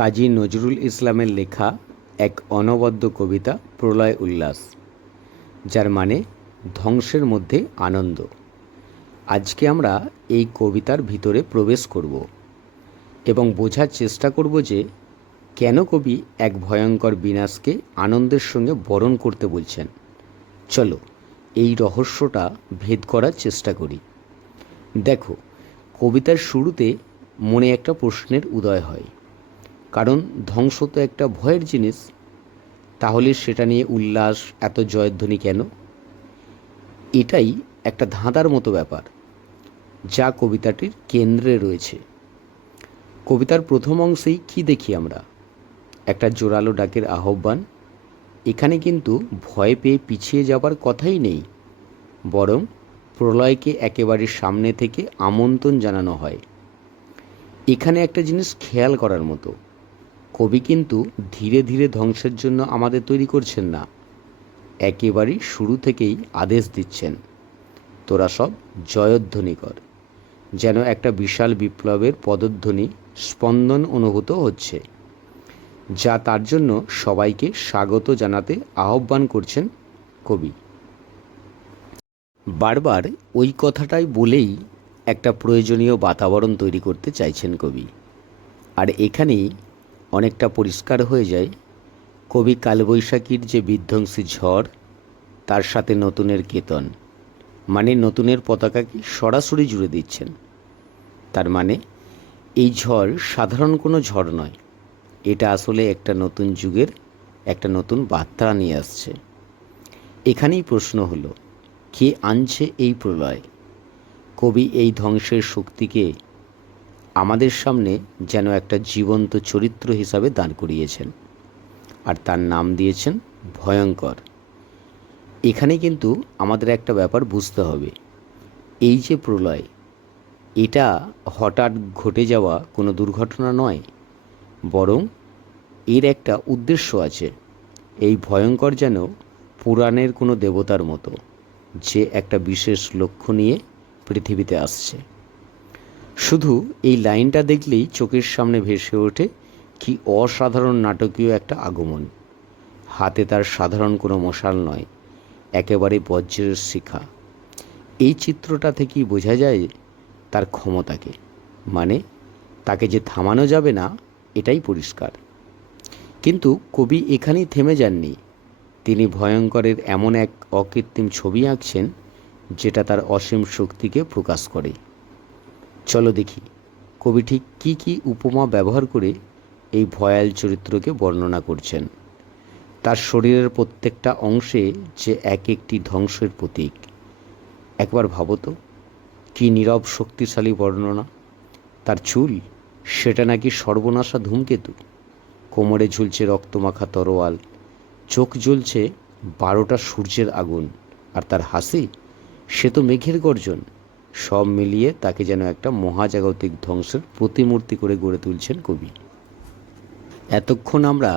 কাজী নজরুল ইসলামের লেখা এক অনবদ্য কবিতা প্রলয় উল্লাস, যার মানে ধ্বংসের মধ্যে আনন্দ। আজকে আমরা এই কবিতার ভিতরে প্রবেশ করব এবং বোঝার চেষ্টা করব যে কেন কবি এক ভয়ঙ্কর বিনাশকে আনন্দের সঙ্গে বরণ করতে বলছেন। চলো এই রহস্যটা ভেদ করার চেষ্টা করি। দেখো, কবিতার শুরুতে মনে একটা প্রশ্নের উদয় হয়, কারণ ধ্বংস তো একটা ভয়ের জিনিস, তাহলে সেটা নিয়ে উল্লাস, এত জয়ধ্বনি কেন? এটাই একটা ধাঁধার মতো ব্যাপার, যা কবিতাটির কেন্দ্রে রয়েছে। কবিতার প্রথম অংশেই কী দেখি আমরা? একটা জোরালো ডাকের আহ্বান। এখানে কিন্তু ভয় পেয়ে পিছিয়ে যাবার কথাই নেই, বরং প্রলয়কে একেবারে সামনে থেকে আমন্ত্রণ জানানো হয়। এখানে একটা জিনিস খেয়াল করার মতো, কবি কিন্তু ধীরে ধীরে ধ্বংসের জন্য আমাদের তৈরি করছেন না, একেবারেই শুরু থেকেই আদেশ দিচ্ছেন, তোরা সব জয়ধ্বনি কর। যেন একটা বিশাল বিপ্লবের পদধ্বনি, স্পন্দন অনুভূত হচ্ছে, যা তার জন্য সবাইকে স্বাগত জানাতে আহ্বান করছেন কবি। বারবার ওই কথাটাই বলেই একটা প্রয়োজনীয় বাতাবরণ তৈরি করতে চাইছেন কবি। আর এখানেই অনেকটা পরিষ্কার হয়ে যায়, কবি কালবৈশাখীর যে বিধ্বংসী ঝড়, তার সাথে নতুনের কেতন, মানে নতুনের পতাকাকে সরাসরি জুড়ে দিচ্ছেন। তার মানে এই ঝড় সাধারণ কোনো ঝড় নয়, এটা আসলে একটা নতুন যুগের একটা নতুন বার্তা নিয়ে আসছে। এখানেই প্রশ্ন হলো, কে আনছে এই প্রলয়? কবি এই ধ্বংসের শক্তিকে আমাদের সামনে যেন একটা জীবন্ত চরিত্র হিসাবে দাঁড় করিয়েছেন, আর তার নাম দিয়েছেন ভয়ঙ্কর। এখানে কিন্তু আমাদের একটা ব্যাপার বুঝতে হবে, এই যে প্রলয়, এটা হঠাৎ ঘটে যাওয়া কোনো দুর্ঘটনা নয়, বরং এর একটা উদ্দেশ্য আছে। এই ভয়ঙ্কর যেন পুরাণের কোনো দেবতার মতো, যে একটা বিশেষ লক্ষ্য নিয়ে পৃথিবীতে আসছে। শুধু এই লাইনটা দেখলেই চোখের সামনে ভেসে ওঠে কি অসাধারণ নাটকীয় একটা আগমন। হাতে তার সাধারণ কোনো মশাল নয়, একেবারে বজ্রের শিখা। এই চিত্রটা থেকেই বোঝা যায় তার ক্ষমতাকে, মানে তাকে যে থামানো যাবে না, এটাই পরিষ্কার। কিন্তু কবি এখানেই থেমে যাননি। তিনি ভয়ঙ্করের এমন এক অকৃত্রিম ছবি আঁকছেন, যেটা তার অসীম শক্তিকে প্রকাশ করে। চলো দেখি কবি ঠিক কী কী উপমা ব্যবহার করে এই ভয়াল চরিত্রকে বর্ণনা করছেন। তার শরীরের প্রত্যেকটা অংশে যে এক একটি ধ্বংসের প্রতীক। একবার ভাবো তো, কী নীরব শক্তিশালী বর্ণনা। তার চুল, সেটা নাকি সর্বনাশা ধূমকেতু। কোমরে ঝুলছে রক্তমাখা তরোয়াল, চোখ জ্বলছে 12টা সূর্যের আগুন, আর তার হাসি, সে তো মেঘের গর্জন। সব মিলিয়ে তাকে যেন একটা মহাজাগতিক ধ্বংসের প্রতিমূর্তি করে গড়ে তুলছেন কবি। এতক্ষণ আমরা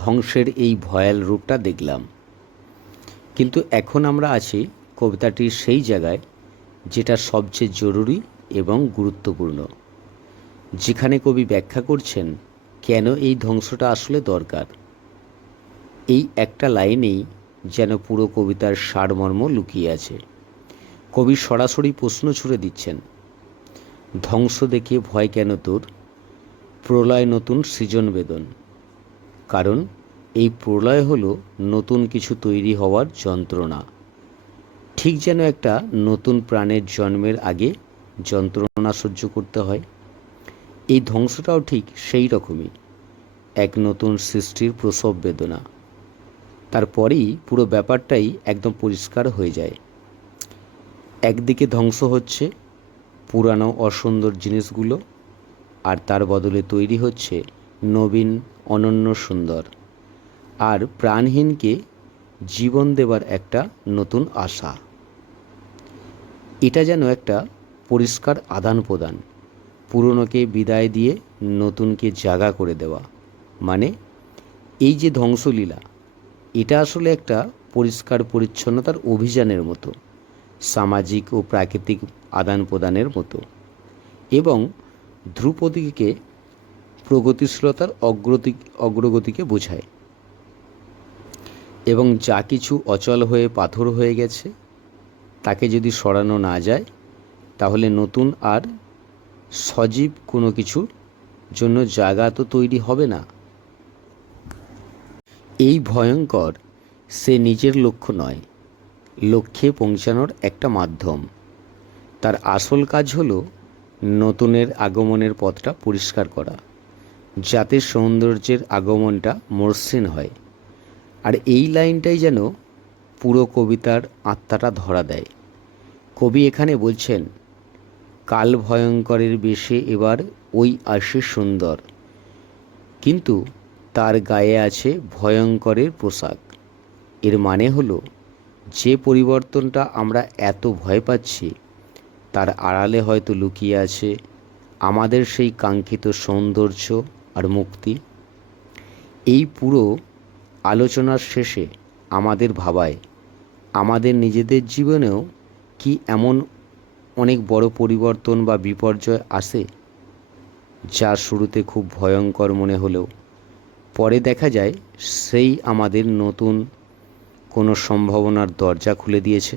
ধ্বংসের এই ভয়াল রূপটা দেখলাম, কিন্তু এখন আমরা আছি কবিতাটির সেই জায়গায় যেটা সবচেয়ে জরুরি এবং গুরুত্বপূর্ণ, যেখানে কবি ব্যাখ্যা করছেন কেন এই ধ্বংসটা আসলে দরকার। এই একটা লাইনেই যেন পুরো কবিতার সারমর্ম লুকিয়ে আছে। কবি সরাসরি প্রশ্ন ছুড়ে দিচ্ছেন, ধ্বংস দেখে ভয় কেন তোর? প্রলয় নতুন সৃজন বেদন। কারণ এই প্রলয় হলো নতুন কিছু তৈরি হওয়ার যন্ত্রণা। ঠিক যেন একটা নতুন প্রাণের জন্মের আগে যন্ত্রণা সহ্য করতে হয়, এই ধ্বংসটাও ঠিক সেই রকমই, এক নতুন সৃষ্টির প্রসব বেদনা। তারপরেই পুরো ব্যাপারটাই একদম পরিষ্কার হয়ে যায়। একদিকে ধ্বংস হচ্ছে পুরানো অসুন্দর জিনিসগুলো, আর তার বদলে তৈরি হচ্ছে নবীন, অনন্য, সুন্দর, আর প্রাণহীনকে জীবন দেবার একটা নতুন আশা। এটা যেন একটা পরিষ্কার আদান প্রদান, পুরনোকে বিদায় দিয়ে নতুনকে জাগা করে দেওয়া। মানে এই যে ধ্বংসলীলা, এটা আসলে একটা পরিষ্কার পরিচ্ছন্নতার অভিযানের মতো, সামাজিক ও প্রাকৃতিক আদান প্রদানের মতো। এবং ধ্রুপদীকে প্রগতিশীলতার অগ্রগতিকে বোঝায়। এবং যা কিছু অচল হয়ে পাথর হয়ে গেছে তাকে যদি সরানো না যায় তাহলে নতুন আর সজীব কোনো কিছুর জন্য জায়গা তো তৈরি হবে না। এই ভয়ঙ্কর সে নিজের লক্ষ্য নয়, লক্ষ্যে পৌঁছানোর একটা মাধ্যম। তার আসল কাজ হলো নতুনের আগমনের পথটা পরিষ্কার করা, যাতে সৌন্দর্যের আগমনটা মসৃণ হয়। আর এই লাইনটাই যেন পুরো কবিতার আত্মাটা ধরা দেয়। কবি এখানে বলছেন, কাল ভয়ঙ্করের বেশে এবার ওই আসে সুন্দর, কিন্তু তার গায়ে আছে ভয়ঙ্করের পোশাক। এর মানে হলো যে পরিবর্তনটা আমরা এত ভয় পাচ্ছি তার আড়ালে হয়তো লুকিয়ে আছে আমাদের সেই কাঙ্ক্ষিত সৌন্দর্য আর মুক্তি। এই পুরো আলোচনার শেষে আমাদের ভাবায় আমাদের নিজেদের জীবনেও কি এমন অনেক বড় পরিবর্তন বা বিপর্যয় আসে, যা শুরুতে খুব ভয়ঙ্কর মনে হলেও পরে দেখা যায় সেই আমাদের নতুন কোনো সম্ভাবনার দরজা খুলে দিয়েছে।